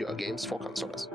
video games for consoles.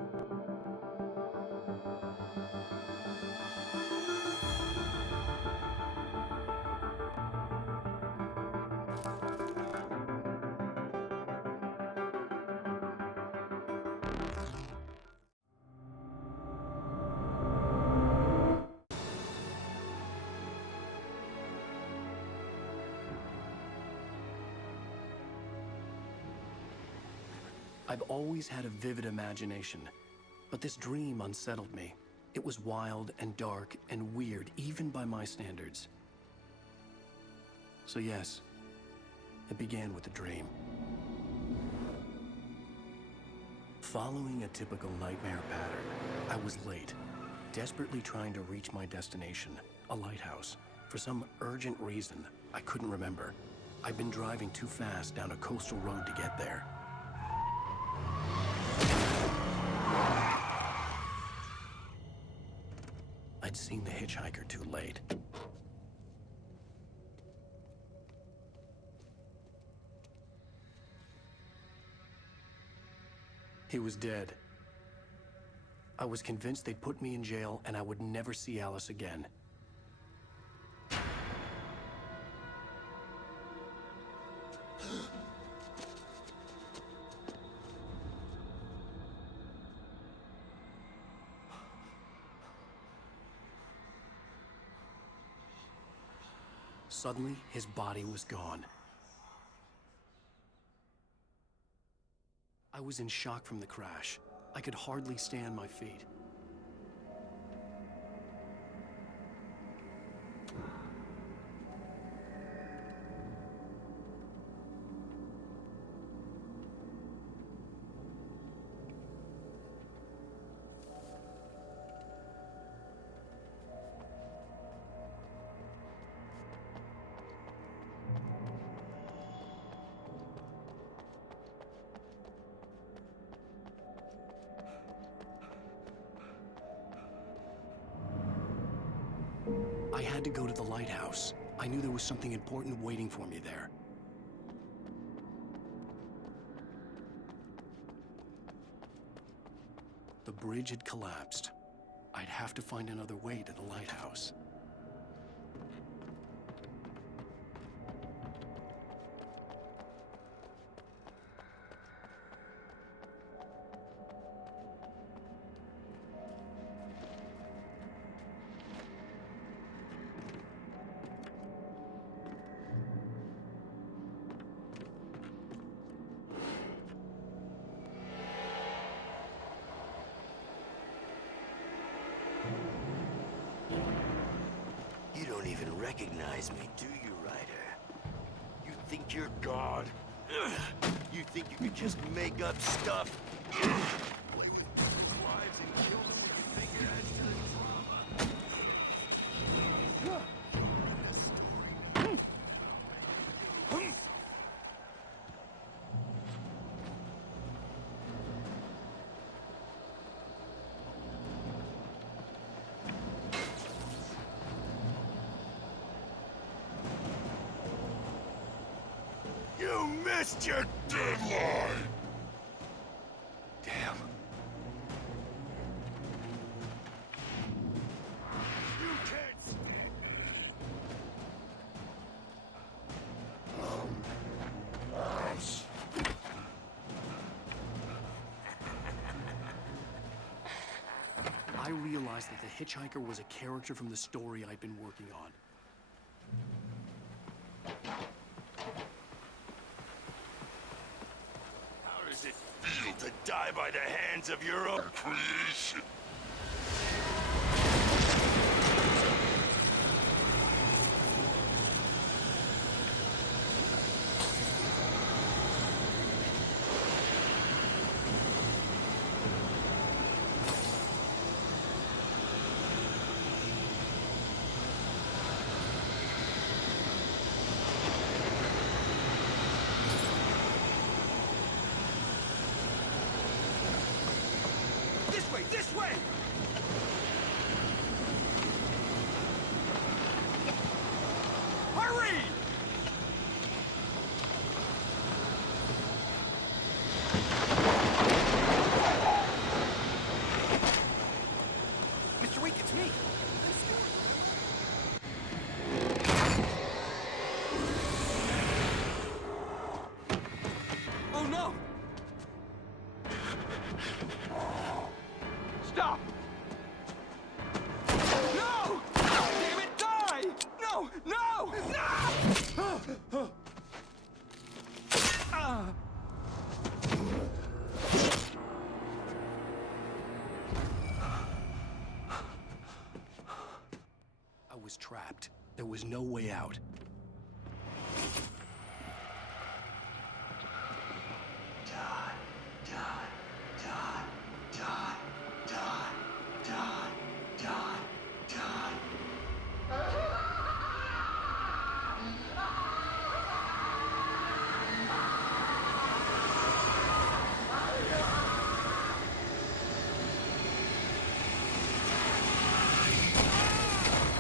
I've always had a vivid imagination, but this dream unsettled me. It was wild and dark and weird, even by my standards. So yes, it began with a dream. Following a typical nightmare pattern, I was late, desperately trying to reach my destination, a lighthouse. For some urgent reason, I couldn't remember. I'd been driving too fast down a coastal road to get there. I'd seen the hitchhiker too late. He was dead. I was convinced they'd put me in jail and I would never see Alice again. Suddenly, his body was gone. I was in shock from the crash. I could hardly stay on my feet. I had to go to the lighthouse. I knew there was something important waiting for me there. The bridge had collapsed. I'd have to find another way to the lighthouse. You don't even recognize me, do you, Ryder? You think you're God? You think you could just make up stuff? Play with people's lives and kill them when you think it adds to the drama? You missed your deadline! Damn. You can't stand it! I realized that the hitchhiker was a character from the story I'd been working on. How does it feel to die by the hands of your own creation? This way! Hurry! no way out.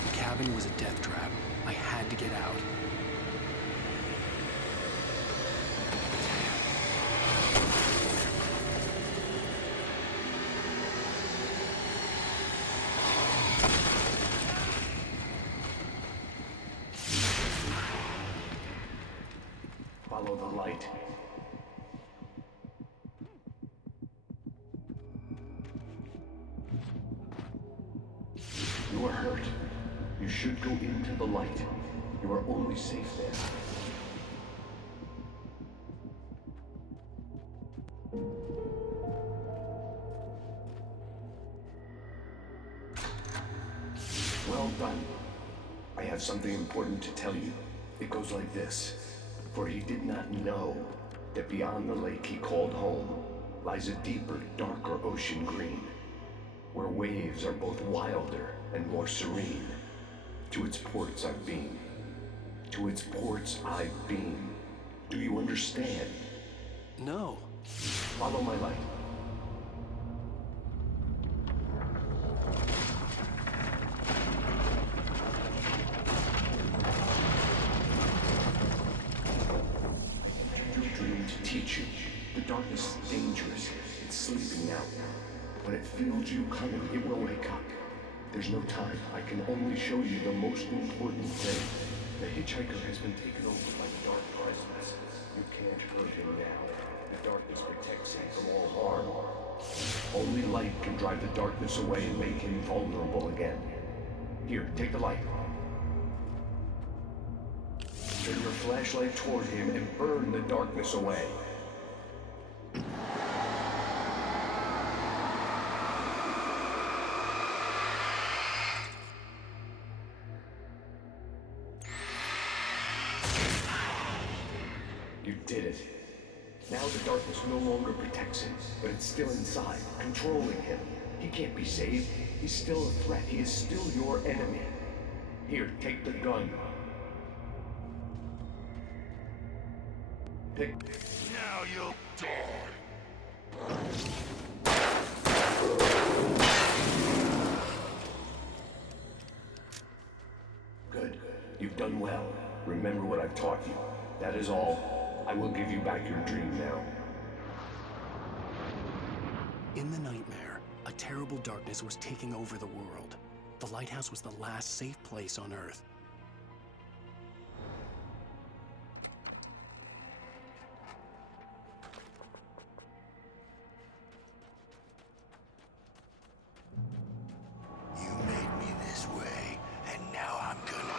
The cabin was a death trap. I had to get out. Follow the light. You are hurt. You should go into the light. You are only safe there. Well done. I have something important to tell you. It goes like this. For he did not know that beyond the lake he called home lies a deeper, darker ocean green, where waves are both wilder and more serene. To its ports I've been. To its ports I've been. Do you understand? No. Follow my light. Your dream to teach you. The darkness is dangerous. It's sleeping now. When it feels you coming, it will wake up. There's no time. I can only show you the most important thing. The hitchhiker has been taken over by the dark presence. You can't hurt him now. The darkness protects him from all harm. Only light can drive the darkness away and make him vulnerable again. Here, take the light. Turn your flashlight toward him and burn the darkness away. You did it. Now the darkness no longer protects him, but it's still inside, controlling him. He can't be saved. He's still a threat. He is still your enemy. Here, take the gun. Now you'll die. Good. You've done well. Remember what I've taught you. That is all. I will give you back your dream now. In the nightmare, a terrible darkness was taking over the world. The lighthouse was the last safe place on Earth. You made me this way, and now I'm gonna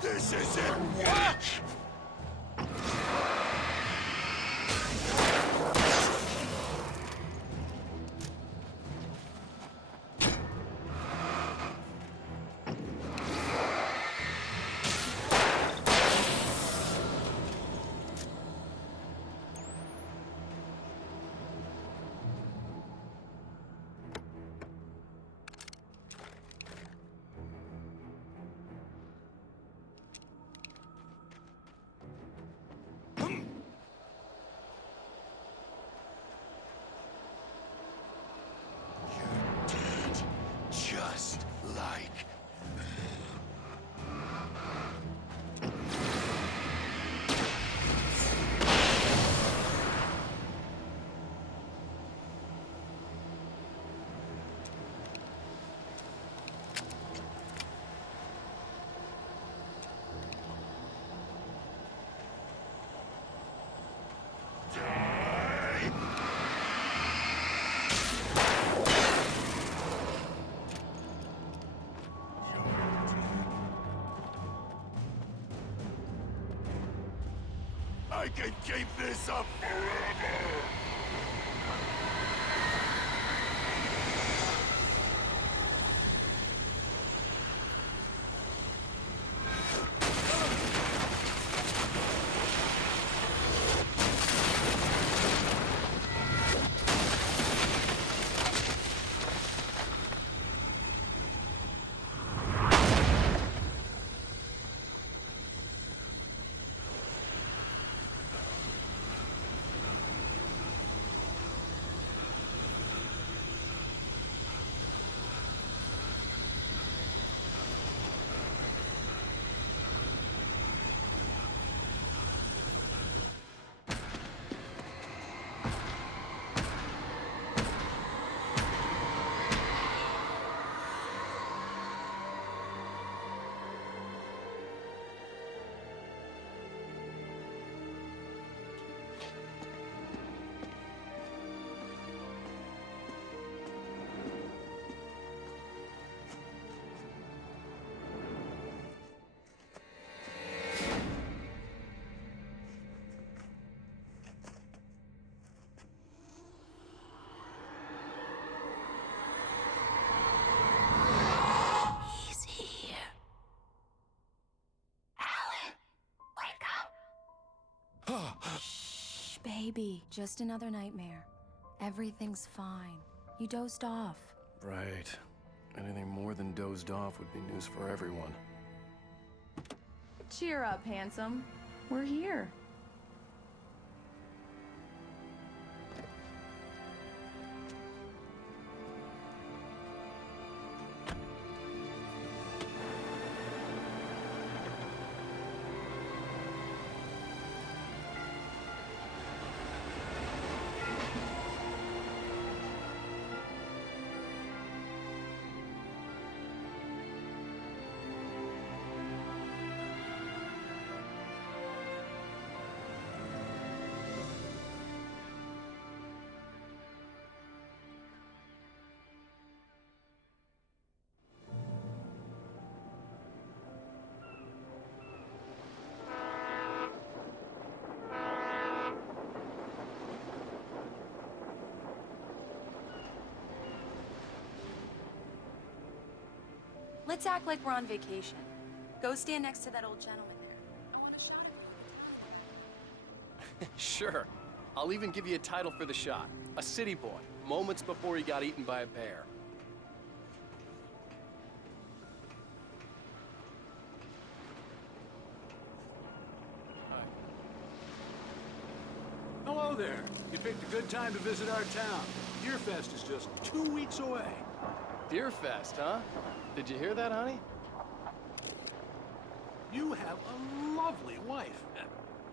This isn't what? can keep this up forever! Shh, baby. Just another nightmare. Everything's fine. You dozed off. Right. Anything more than dozed off would be news for everyone. Cheer up, handsome. We're here. Let's act like we're on vacation. Go stand next to that old gentleman there. I want to shout at him. Sure. I'll even give you a title for the shot. A city boy, moments before he got eaten by a bear. Hello there. You picked a good time to visit our town. Deerfest is just 2 weeks away. Deerfest, huh? Did you hear that, honey? You have a lovely wife.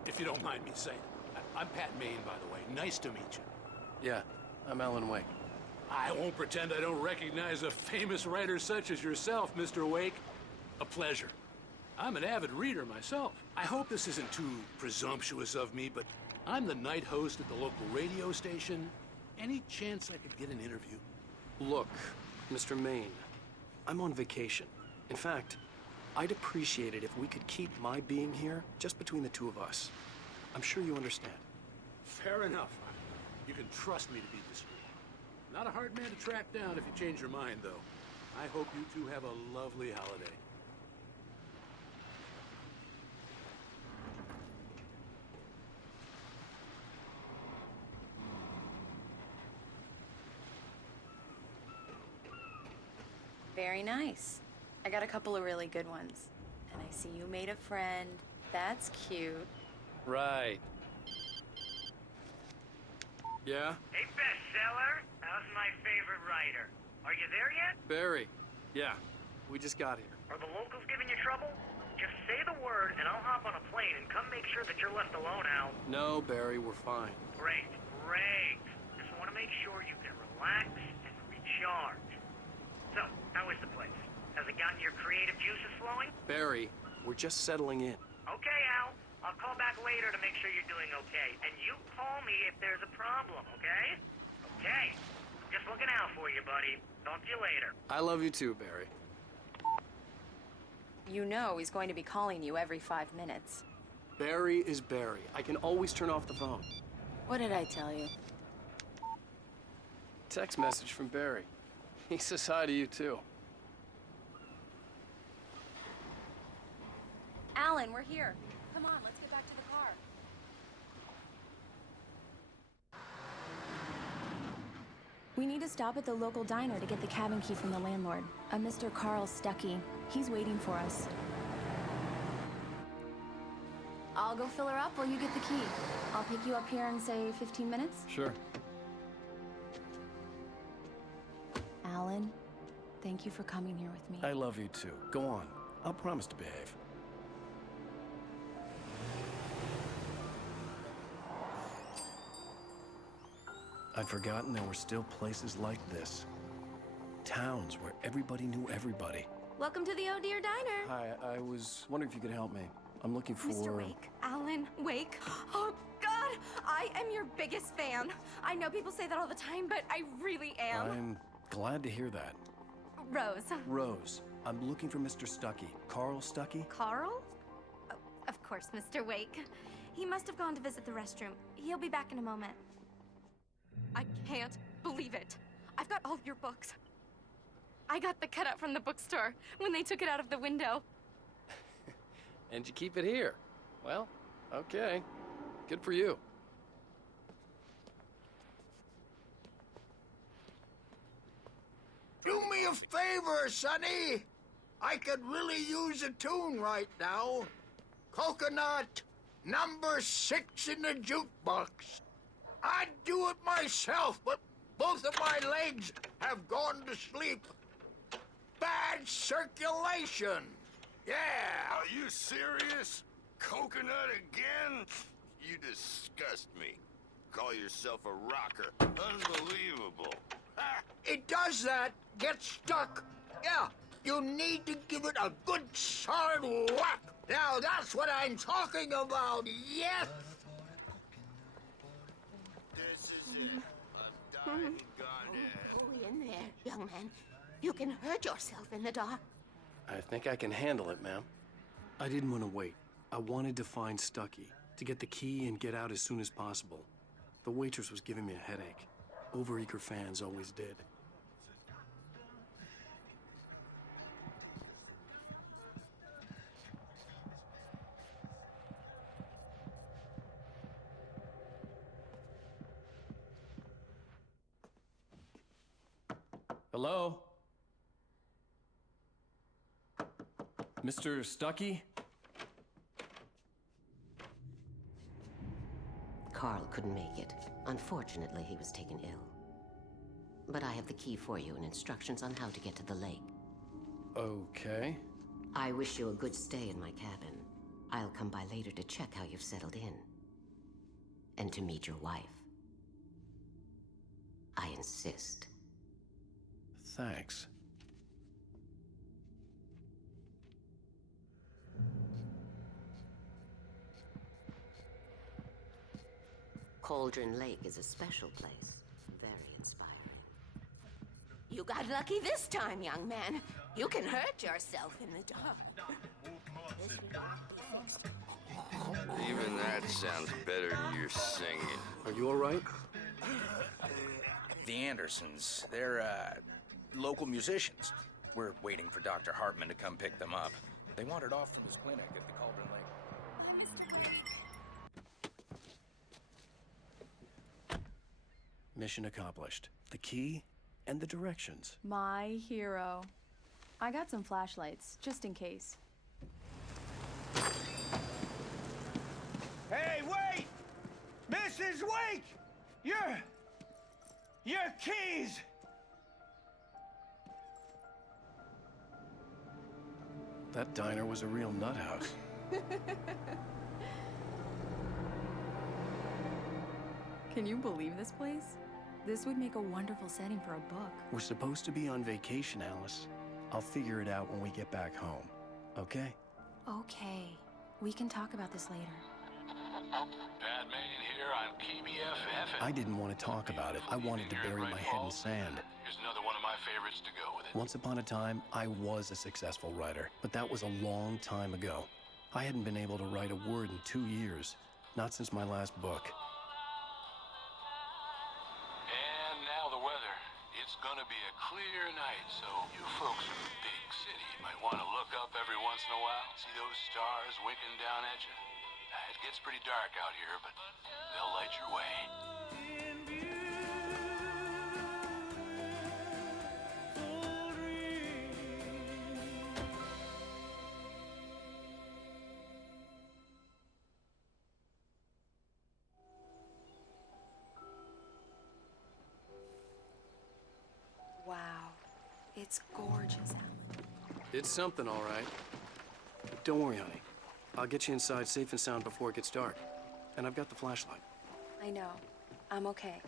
If you don't mind me saying. I'm Pat Maine, by the way. Nice to meet you. Yeah, I'm Alan Wake. I won't pretend I don't recognize a famous writer such as yourself, Mr. Wake. A pleasure. I'm an avid reader myself. I hope this isn't too presumptuous of me, but I'm the night host at the local radio station. Any chance I could get an interview? Look, Mr. Maine, I'm on vacation. In fact, I'd appreciate it if we could keep my being here just between the two of us. I'm sure you understand. Fair enough. You can trust me to be discreet. Not a hard man to track down if you change your mind, though. I hope you two have a lovely holiday. Very nice. I got a couple of really good ones. And I see you made a friend. That's cute. Right. Yeah? Hey, bestseller. How's my favorite writer? Are you there yet? Barry. Yeah. We just got here. Are the locals giving you trouble? Just say the word and I'll hop on a plane and come make sure that you're left alone, Al. No, Barry, we're fine. Great, great. Just want to make sure you can relax and recharge. So, how is the place? Has it gotten your creative juices flowing? Barry, we're just settling in. Okay, Al. I'll call back later to make sure you're doing okay. And you call me if there's a problem, okay? Okay. Just looking out for you, buddy. Talk to you later. I love you too, Barry. You know he's going to be calling you every 5 minutes. Barry is Barry. I can always turn off the phone. What did I tell you? Text message from Barry. He says hi to you, too. Alan, we're here. Come on, let's get back to the car. We need to stop at the local diner to get the cabin key from the landlord. A Mr. Carl Stuckey. He's waiting for us. I'll go fill her up while you get the key. I'll pick you up here in, say, 15 minutes? Sure. Alan, thank you for coming here with me. I love you too. Go on. I'll promise to behave. I'd forgotten there were still places like this. Towns where everybody knew everybody. Welcome to the Oh Dear Diner. Hi, I was wondering if you could help me. I'm looking for... Mr. Wake. Alan Wake. Oh, God! I am your biggest fan. I know people say that all the time, but I really am. I'm glad to hear that. Rose. Rose, I'm looking for Mr. Stuckey. Carl Stuckey? Carl? Oh, of course, Mr. Wake. He must have gone to visit the restroom. He'll be back in a moment. I can't believe it. I've got all of your books. I got the cutout from the bookstore when they took it out of the window. And you keep it here. Well, okay. Good for you. Do me a favor, Sonny. I could really use a tune right now. Coconut, number 6 in the jukebox. I'd do it myself, but both of my legs have gone to sleep. Bad circulation. Yeah. Are you serious? Coconut again? You disgust me. Call yourself a rocker. Unbelievable. Ha! It does that. Get stuck. Yeah, you need to give it a good solid whack. Now that's what I'm talking about, yes? This is it. I've died and gone to hell. Go in there, young man. You can hurt yourself in the dark. I think I can handle it, ma'am. I didn't want to wait. I wanted to find Stuckey, to get the key and get out as soon as possible. The waitress was giving me a headache. Overeager fans always did. Hello? Mr. Stuckey? Carl couldn't make it. Unfortunately, he was taken ill. But I have the key for you and instructions on how to get to the lake. Okay. I wish you a good stay in my cabin. I'll come by later to check how you've settled in. And to meet your wife. I insist. Thanks. Cauldron Lake is a special place. Very inspiring. You got lucky this time, young man. You can hurt yourself in the dark. Even that sounds better than your singing. Are you all right? The Andersons, they're, local musicians. We're waiting for Dr. Hartman to come pick them up. They wandered off from his clinic at the Cauldron Lake. Mission accomplished. The key and the directions. My hero. I got some flashlights, just in case. Hey, wait! Mrs. Wake! Your keys! That diner was a real nut house. Can you believe this place? This would make a wonderful setting for a book. We're supposed to be on vacation, Alice. I'll figure it out when we get back home. Okay? Okay. We can talk about this later. Padman here on KBFF. I didn't want to talk about it. I wanted to bury my head in sand. Here's another one of my favorites to go with it. Once upon a time, I was a successful writer, but that was a long time ago. I hadn't been able to write a word in 2 years, not since my last book. And now the weather. It's gonna be a clear night, so you folks in the big city might want to look up every once in a while, see those stars winking down at you. It gets pretty dark out here, but they'll light your way. Wow, it's gorgeous out. It's something, all right. Don't worry, honey. I'll get you inside safe and sound before it gets dark. And I've got the flashlight. I know. I'm okay.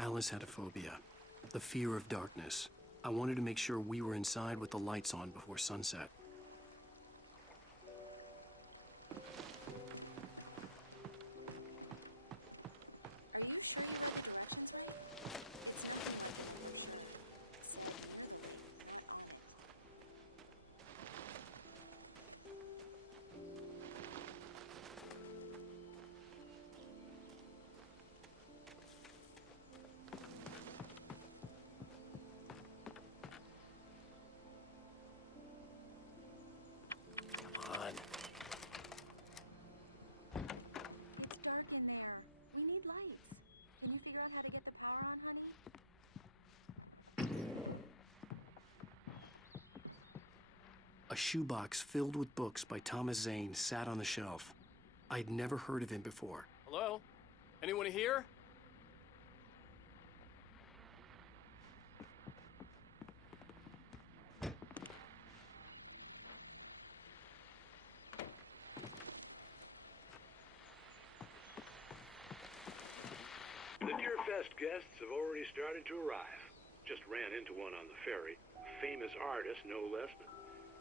Alice had a phobia, the fear of darkness. I wanted to make sure we were inside with the lights on before sunset. A shoebox filled with books by Thomas Zane sat on the shelf. I'd never heard of him before. Hello? Anyone here? The Deerfest guests have already started to arrive. Just ran into one on the ferry. Famous artist, no less.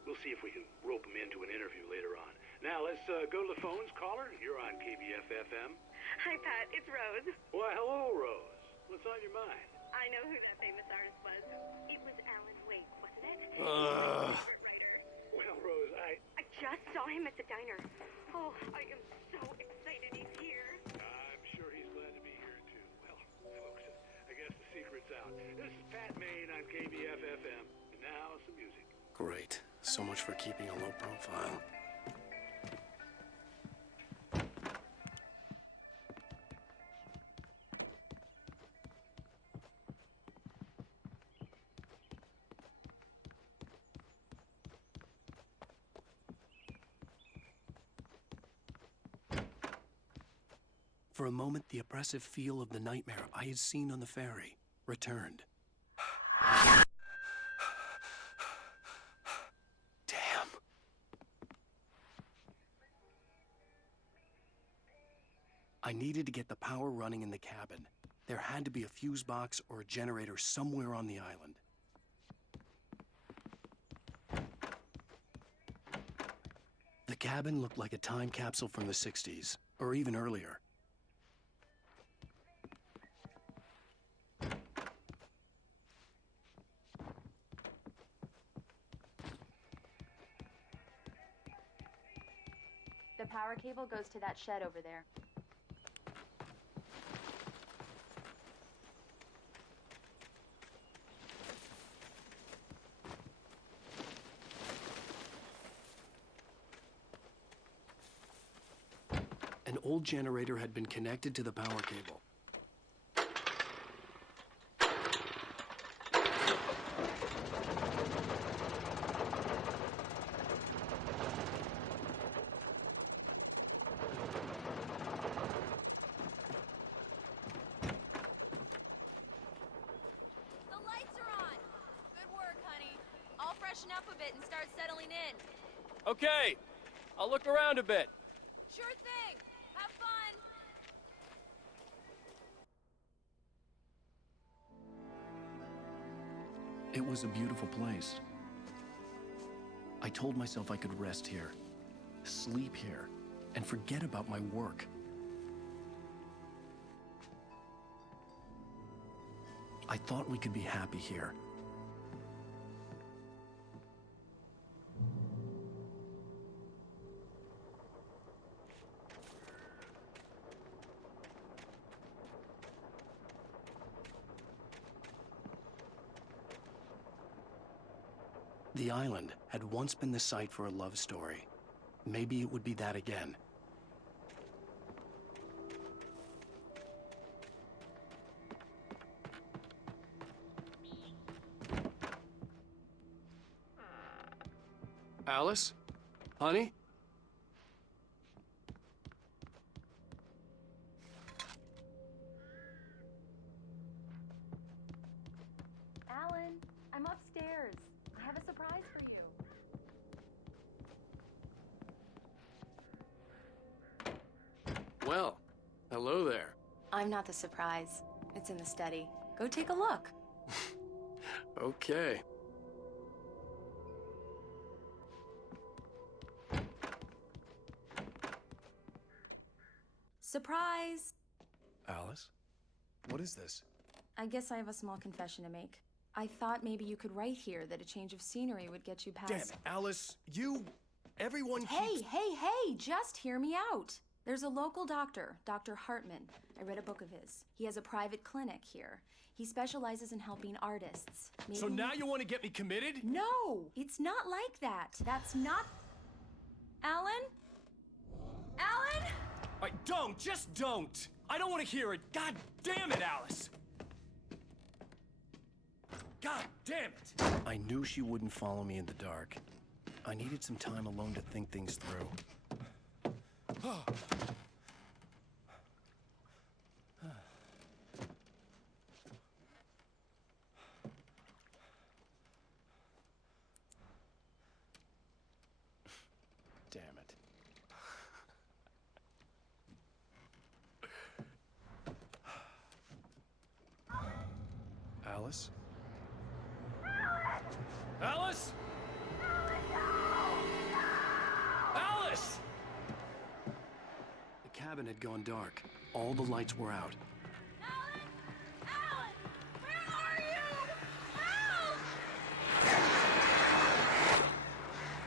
We'll see if we can rope him into an interview later on. Now, let's go to the phones. Caller, you're on KBF-FM. Hi, Pat. It's Rose. Why, hello, Rose. What's on your mind? I know who that famous artist was. It was Alan Wake, wasn't it? Well, Rose, I just saw him at the diner. Oh, I am so excited he's here. I'm sure he's glad to be here, too. Well, folks, I guess the secret's out. This is Pat Maine on KBF-FM. And now, some music. Great. So much for keeping a low profile. For a moment, the oppressive feel of the nightmare I had seen on the ferry returned. I needed to get the power running in the cabin. There had to be a fuse box or a generator somewhere on the island. The cabin looked like a time capsule from the 60s, or even earlier. The power cable goes to that shed over there. An old generator had been connected to the power cable. The lights are on! Good work, honey. I'll freshen up a bit and start settling in. Okay, I'll look around a bit. Sure thing! Have fun! It was a beautiful place. I told myself I could rest here, sleep here, and forget about my work. I thought we could be happy here. The island had once been the site for a love story. Maybe it would be that again. Alice? Honey? Alan, I'm upstairs. I have a surprise for you. Well, hello there. I'm not the surprise. It's in the study. Go take a look. Okay. Surprise! Alice? What is this? I guess I have a small confession to make. I thought maybe you could write here that a change of scenery would get you past... Damn it, Alice. Everyone Hey, just hear me out. There's a local doctor, Dr. Hartman. I read a book of his. He has a private clinic here. He specializes in helping artists. Maybe... So now you want to get me committed? No, it's not like that. That's not... Alan? Alan? Just don't! I don't want to hear it! God damn it, Alice! God damn it! I knew she wouldn't follow me in the dark. I needed some time alone to think things through. Damn it. Alice? Alice? Alice! The cabin had gone dark. All the lights were out. Alan! Alan! Where are you?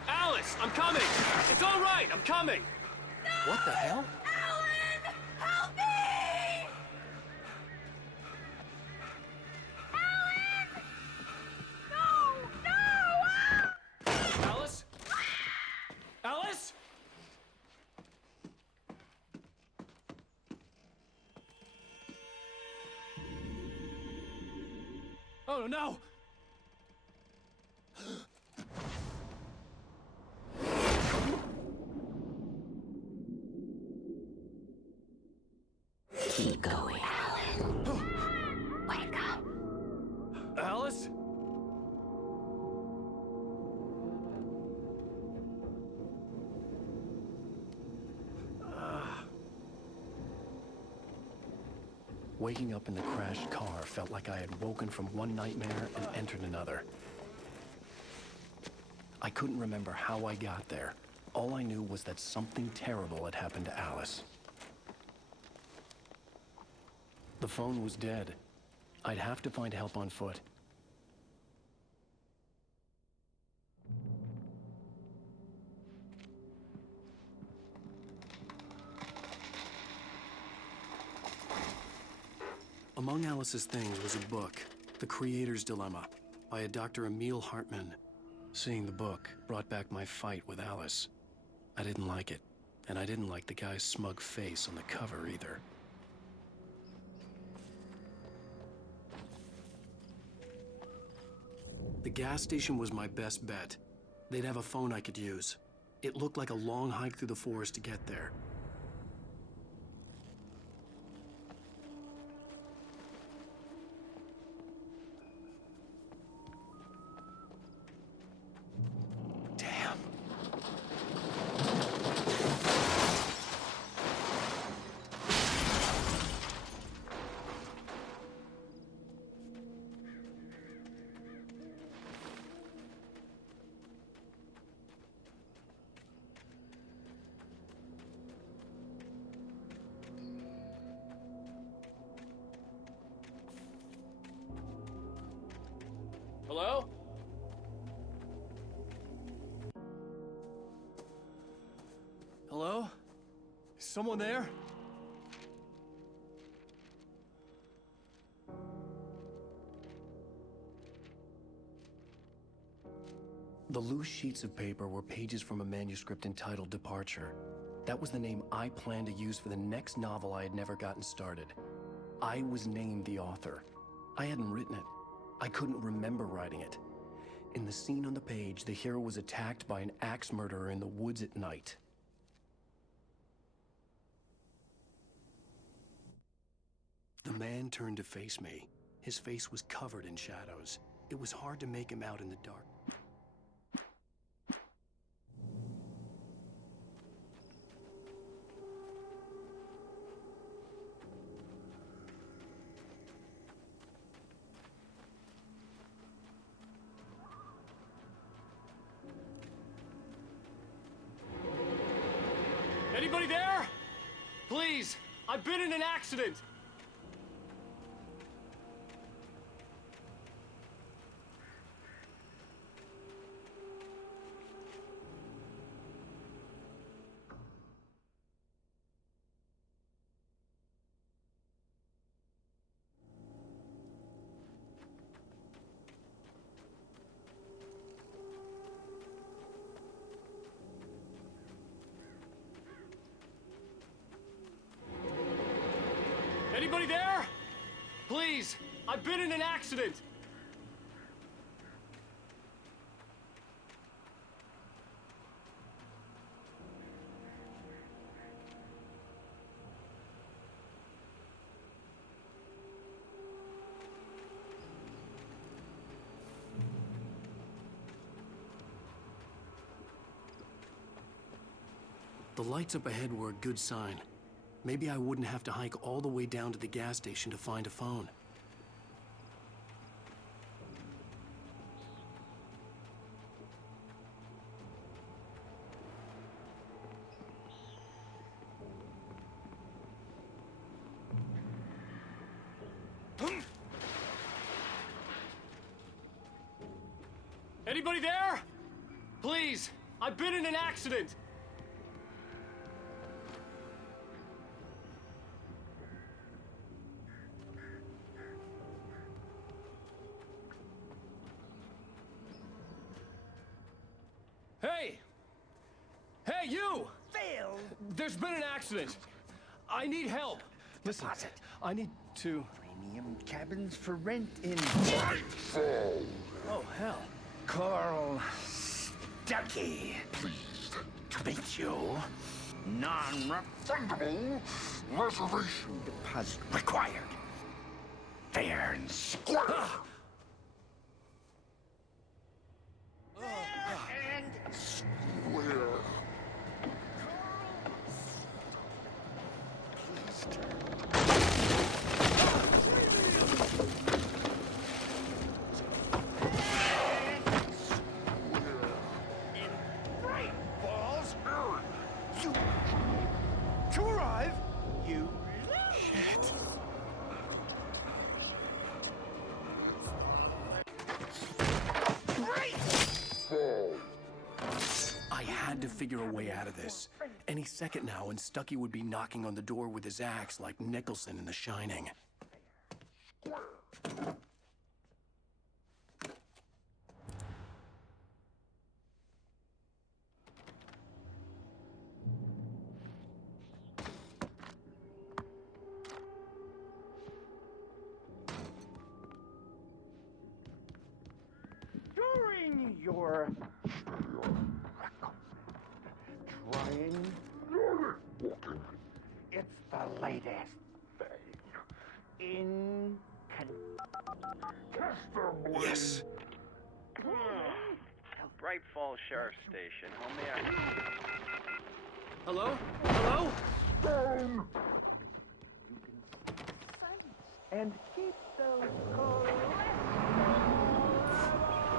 Alice, I'm coming! It's all right, I'm coming! No! What the hell? Alan! Help me! Alan! No! No! Ah! Alice? Alice? Oh no! Keep going, Alan. Wake up. Alice? Waking up in the crashed car felt like I had woken from one nightmare and entered another. I couldn't remember how I got there. All I knew was that something terrible had happened to Alice. The phone was dead. I'd have to find help on foot. Among Alice's things was a book, The Creator's Dilemma, by a Dr. Emil Hartman. Seeing the book brought back my fight with Alice. I didn't like it, and I didn't like the guy's smug face on the cover either. The gas station was my best bet. They'd have a phone I could use. It looked like a long hike through the forest to get there. Damn. Hello? Hello? Is someone there? The loose sheets of paper were pages from a manuscript entitled Departure. That was the name I planned to use for the next novel I had never gotten started. I was named the author. I hadn't written it. I couldn't remember writing it. In the scene on the page, the hero was attacked by an axe murderer in the woods at night. The man turned to face me. His face was covered in shadows. It was hard to make him out in the dark. Anybody there? Please, I've been in an accident. Anybody there? Please, I've been in an accident. The lights up ahead were a good sign. Maybe I wouldn't have to hike all the way down to the gas station to find a phone. Anybody there? Please, I've been in an accident. Hey! Hey, you! Phil! There's been an accident. I need help. Listen, I need to... Premium cabins for rent in... Oh, hell. Carl Stuckey. Pleased To meet you. Non-refundable reservation deposit required. Fair and square. And square. I had to figure a way out of this. Any second now, and Stuckey would be knocking on the door with his axe like Nicholson in The Shining. During your trying it's the latest thing in testimony. Yes. Bright Falls Sheriff Station. How may I... Hello? Hello? Stone. And keep those calls.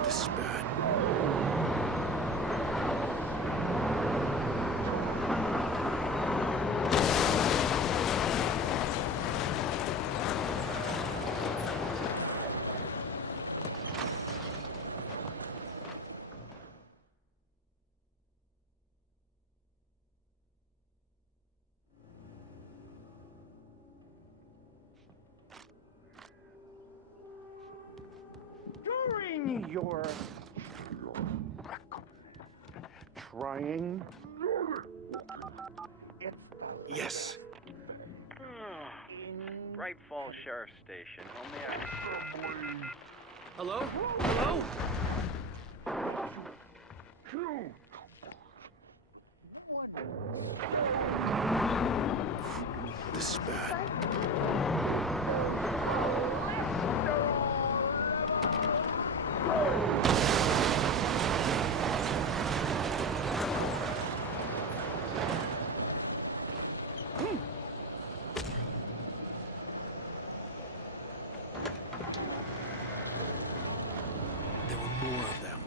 This is bad. During your trying. It's the Yes. Bright Falls Sheriff Station. How may I... Hello? Hello? This is bad. There were more of them.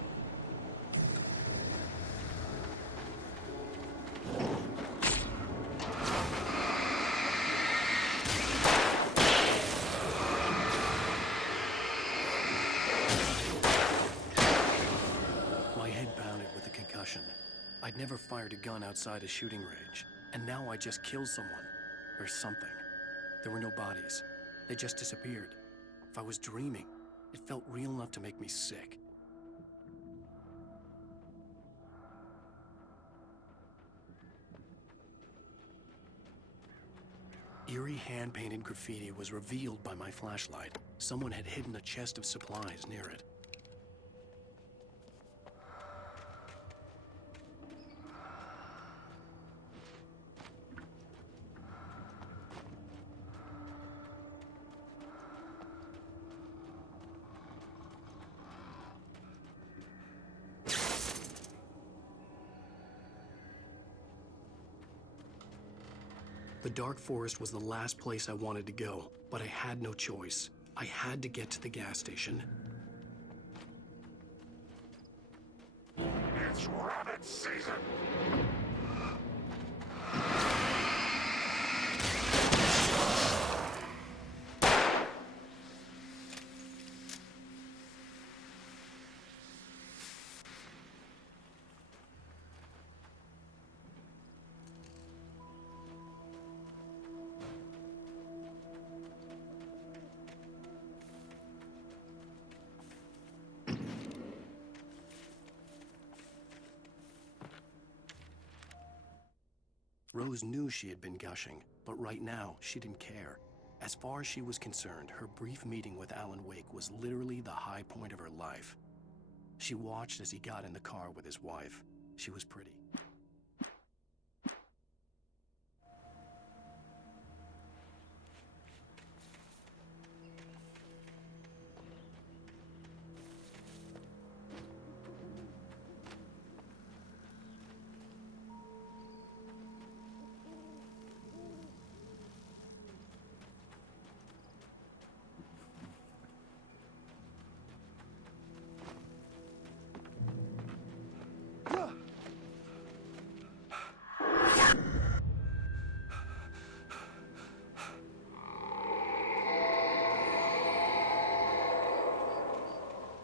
My head pounded with a concussion. I'd never fired a gun outside a shooting range, and now I just killed someone. Or something. There were no bodies. They just disappeared. If I was dreaming, it felt real enough to make me sick. Eerie hand-painted graffiti was revealed by my flashlight. Someone had hidden a chest of supplies near it. The dark forest was the last place I wanted to go, but I had no choice. I had to get to the gas station. It's rabbit season. Rose knew she had been gushing, but right now, she didn't care. As far as she was concerned, her brief meeting with Alan Wake was literally the high point of her life. She watched as he got in the car with his wife. She was pretty.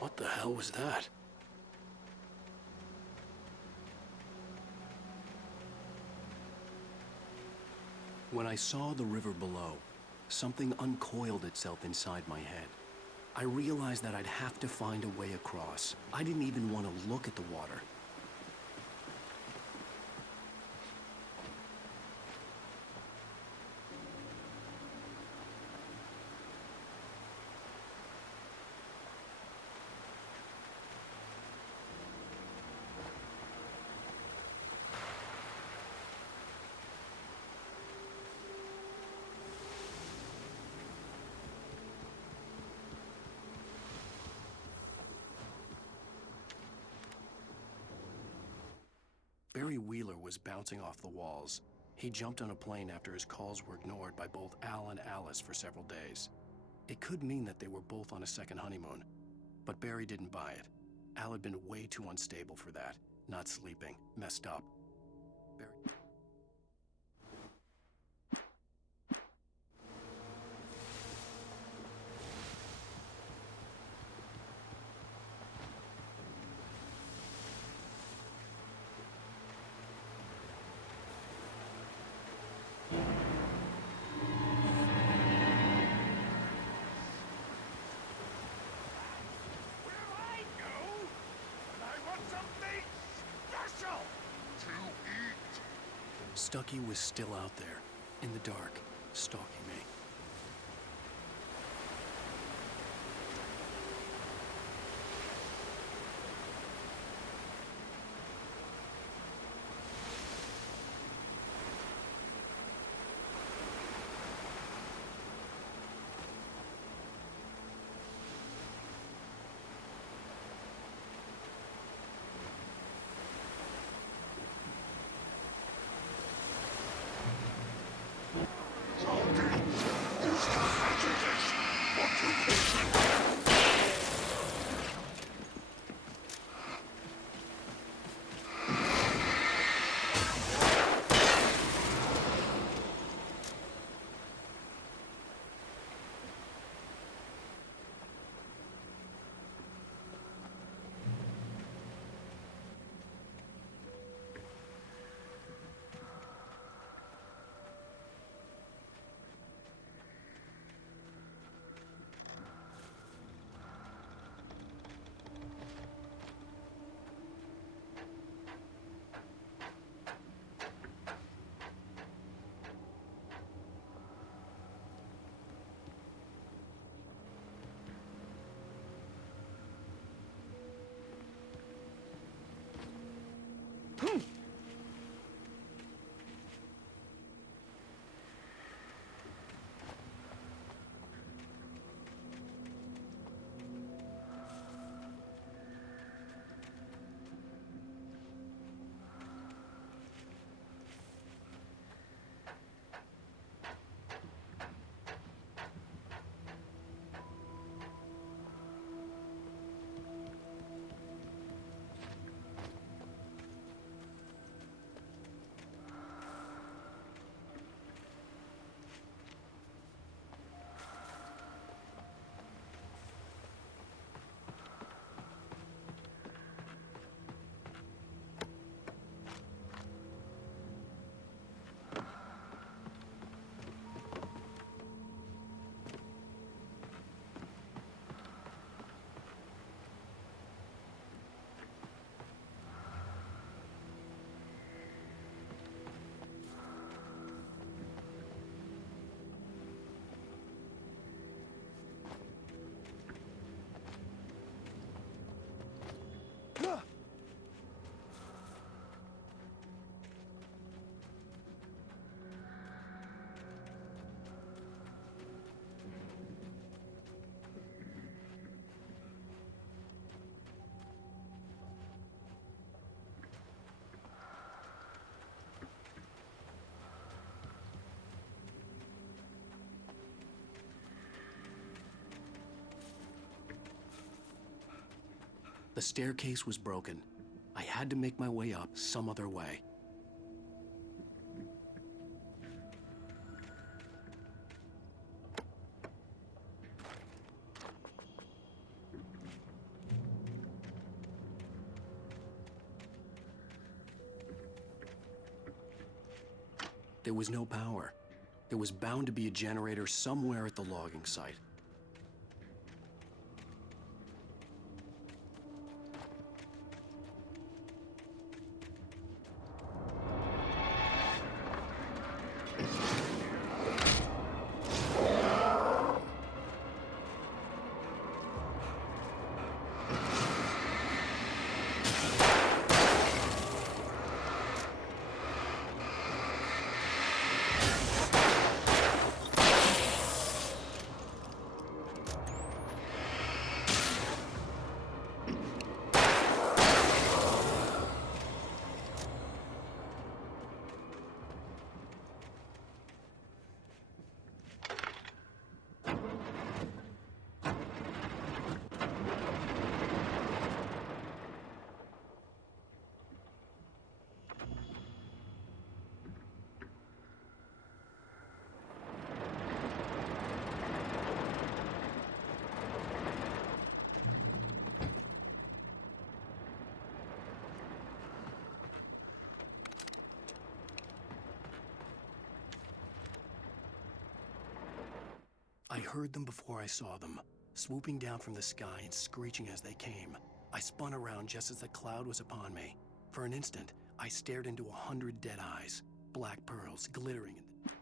What the hell was that? When I saw the river below, something uncoiled itself inside my head. I realized that I'd have to find a way across. I didn't even want to look at the water. Barry Wheeler was bouncing off the walls. He jumped on a plane after his calls were ignored by both Al and Alice for several days. It could mean that they were both on a second honeymoon, but Barry didn't buy it. Al had been way too unstable for that. Not sleeping, messed up. Barry... Stucky was still out there, in the dark, stalking me. The staircase was broken. I had to make my way up some other way. There was no power. There was bound to be a generator somewhere at the logging site. I heard them before I saw them, swooping down from the sky and screeching as they came. I spun around just as the cloud was upon me. For an instant, I stared into 100 dead eyes. black pearls glittering in the...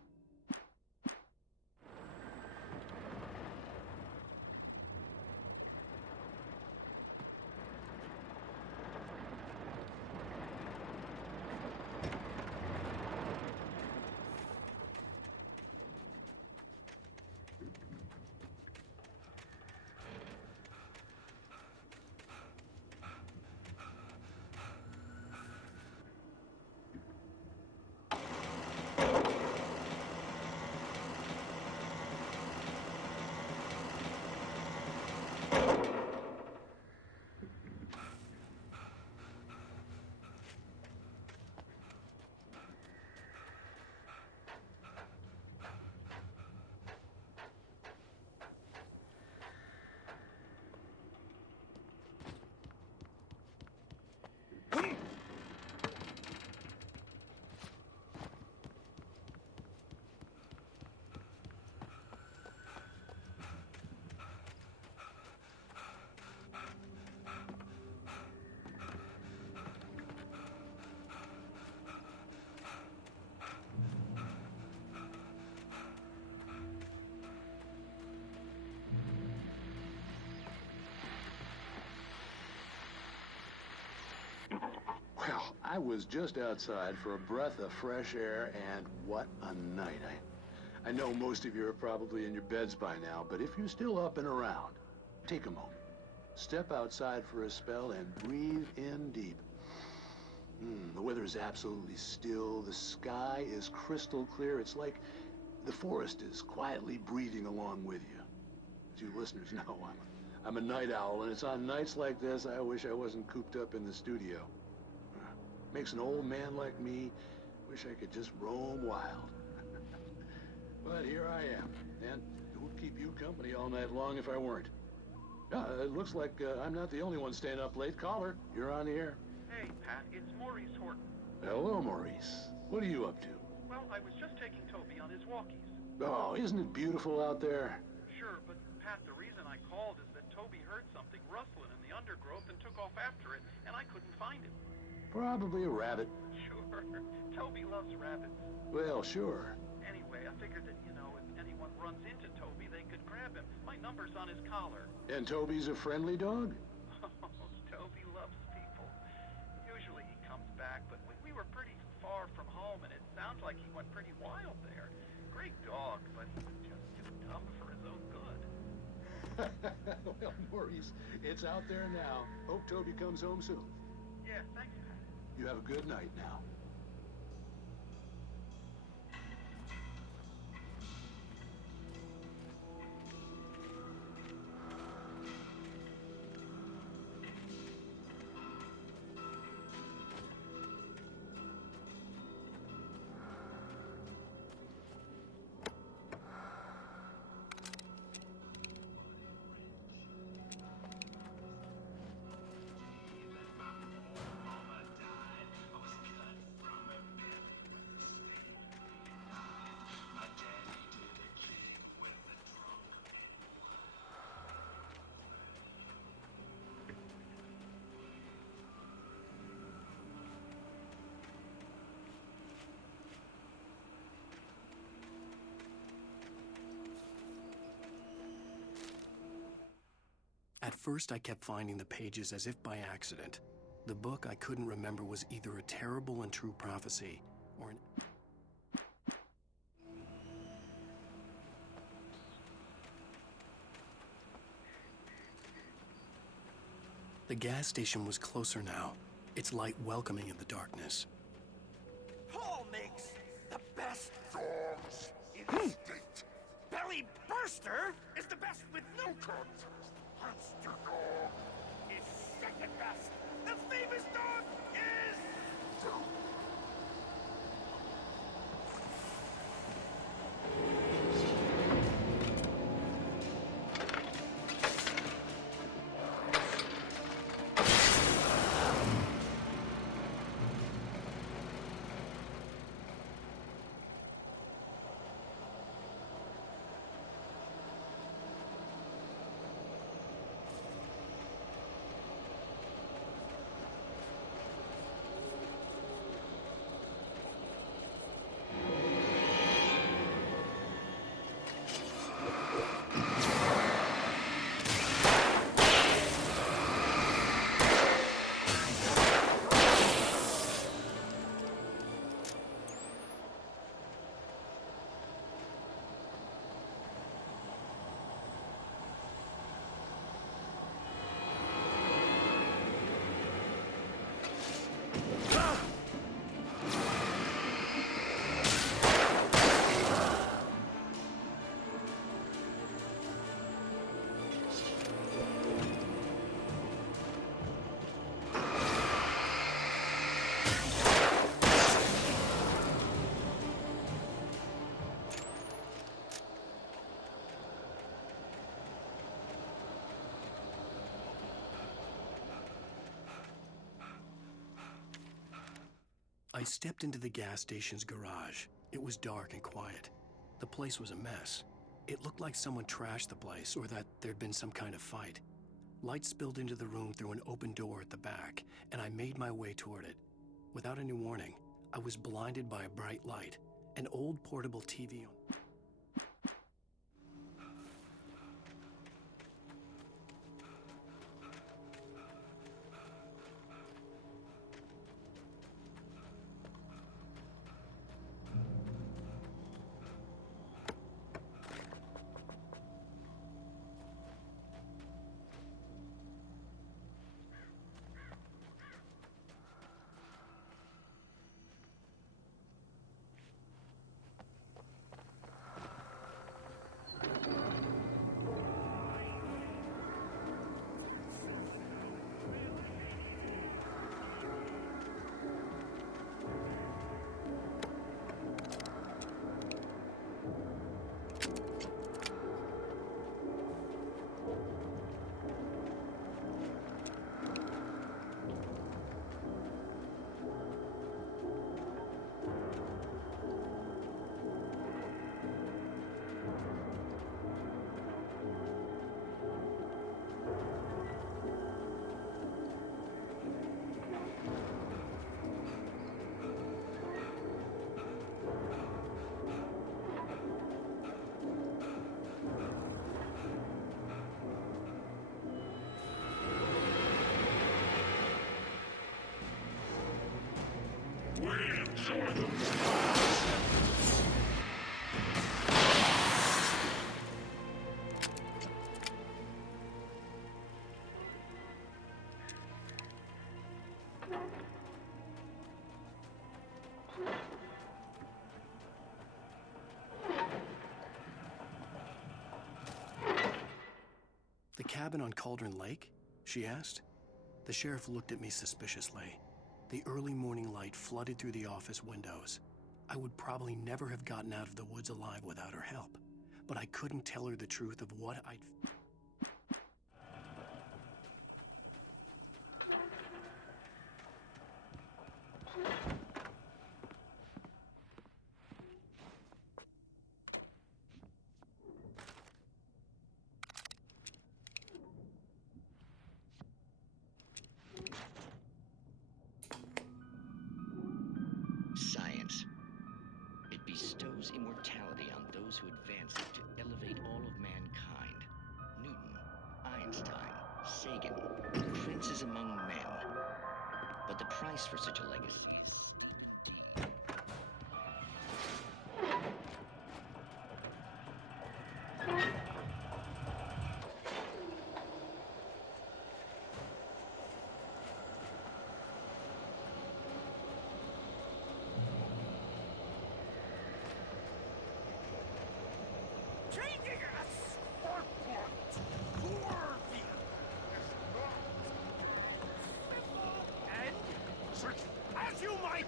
Well, I was just outside for a breath of fresh air, and what a night. I know most of you are probably in your beds by now, but if you're still up and around, take a moment. Step outside for a spell and breathe in deep. The weather is absolutely still. The sky is crystal clear. It's like the forest is quietly breathing along with you. As you listeners know, I'm a night owl, and it's on nights like this I wish I wasn't cooped up in the studio. Makes an old man like me wish I could just roam wild. But here I am, and it would keep you company all night long if I weren't. It looks like I'm not the only one staying up late. Caller, you're on the air. Hey, Pat, it's Maurice Horton. Hello, Maurice. What are you up to? Well, I was just taking Toby on his walkies. Oh, isn't it beautiful out there? Sure, but Pat, the reason I called is that Toby heard something rustling in the undergrowth and took off after it, and I couldn't find him. Probably a rabbit. Sure. Toby loves rabbits. Well, sure. Anyway, I figured that, if anyone runs into Toby, they could grab him. My number's on his collar. And Toby's a friendly dog? Oh, Toby loves people. Usually he comes back, but we were pretty far from home, and it sounds like he went pretty wild there. Great dog, but he was just too dumb for his own good. Well, Maurice, it's out there now. Hope Toby comes home soon. Yeah, thanks, Pat. You have a good night now. At first, I kept finding the pages as if by accident. The book I couldn't remember was either a terrible and true prophecy, or an... The gas station was closer now, its light welcoming in the darkness. Paul makes the best dogs in the state. Belly Burster is the best with no contest. Monster Dog is second best. The famous dog is... I stepped into the gas station's garage. It was dark and quiet. The place was a mess. It looked like someone trashed the place or that there'd been some kind of fight. Light spilled into the room through an open door at the back, and I made my way toward it. Without any warning, I was blinded by a bright light, an old portable TV on. The cabin on Cauldron Lake? She asked. The sheriff looked at me suspiciously. The early morning light flooded through the office windows. I would probably never have gotten out of the woods alive without her help, but I couldn't tell her the truth of what I'd... Science. It bestows immortality on those who advance it to elevate all of mankind. Newton, Einstein, Sagan, princes among men. But the price for such a legacy is steep indeed. Changing a sparkport Corvia is not simple and tricky as you might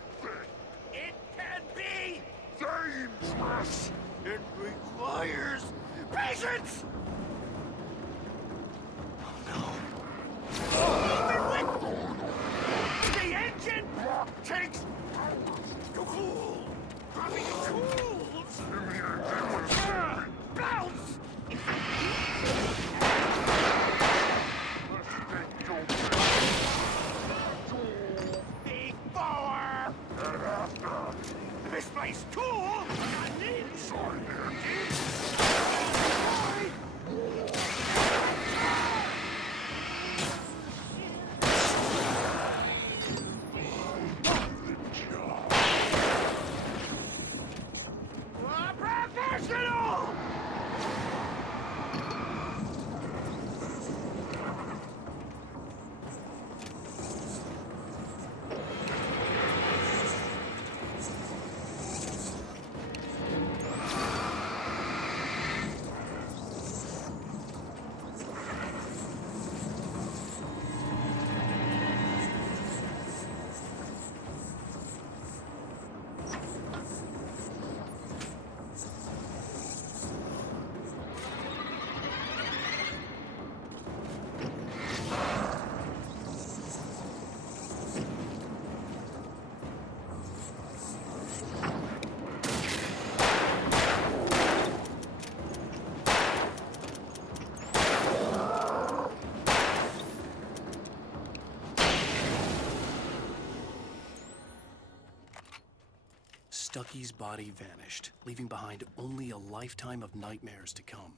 Stucky's body vanished, leaving behind only a lifetime of nightmares to come,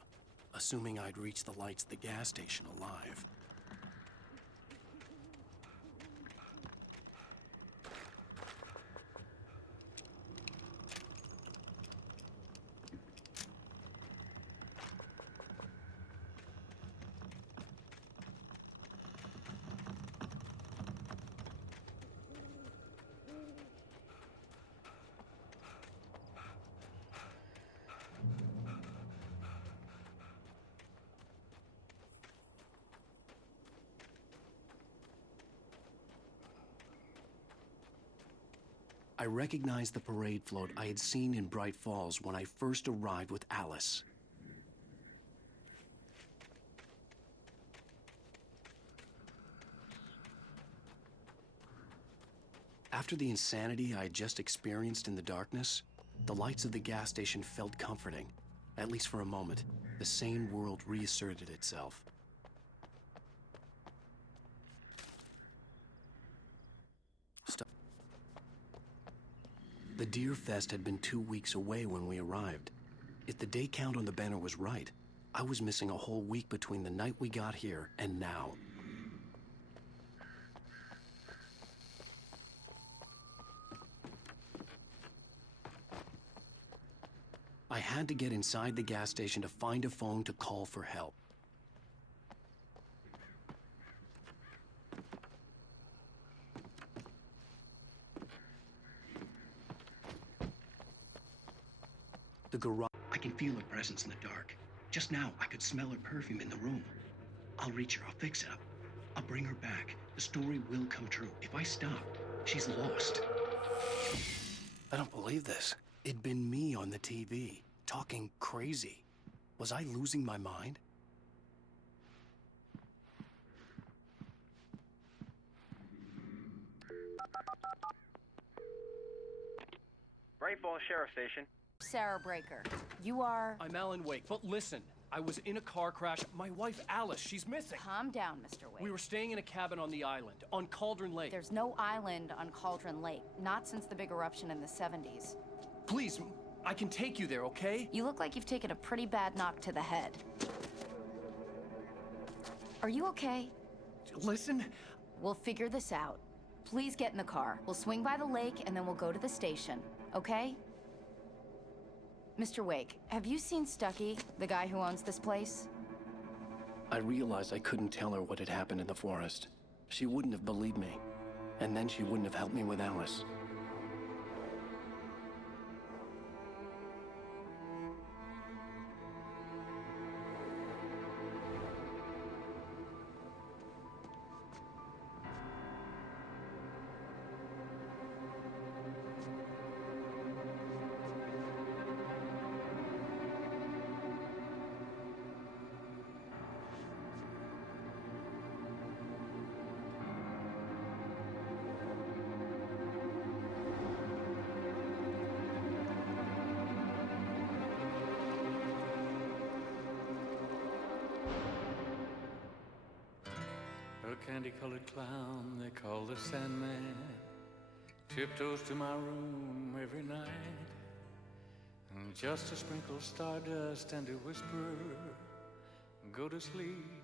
assuming I'd reach the lights at the gas station alive. I recognized the parade float I had seen in Bright Falls when I first arrived with Alice. After the insanity I had just experienced in the darkness, the lights of the gas station felt comforting, at least for a moment. The sane world reasserted itself. The Deer Fest had been 2 weeks away when we arrived. If the day count on the banner was right, I was missing a whole week between the night we got here and now. I had to get inside the gas station to find a phone to call for help. The garage. I can feel her presence in the dark. Just now, I could smell her perfume in the room. I'll reach her. I'll fix it up. I'll bring her back. The story will come true. If I stop, she's lost. I don't believe this. It'd been me on the TV, talking crazy. Was I losing my mind? Bright Falls Sheriff Station. Sarah Breaker. You are... I'm Alan Wake, but listen, I was in a car crash. My wife, Alice, she's missing. Calm down, Mr. Wake. We were staying in a cabin on the island, on Cauldron Lake. There's no island on Cauldron Lake, not since the big eruption in the 70s. Please, I can take you there, okay? You look like you've taken a pretty bad knock to the head. Are you okay? Listen. We'll figure this out. Please get in the car. We'll swing by the lake and then we'll go to the station, okay? Mr. Wake, have you seen Stucky, the guy who owns this place? I realized I couldn't tell her what had happened in the forest. She wouldn't have believed me. And then she wouldn't have helped me with Alice. A candy-colored clown they call the Sandman tiptoes to my room every night, and just to sprinkle stardust and to whisper, go to sleep,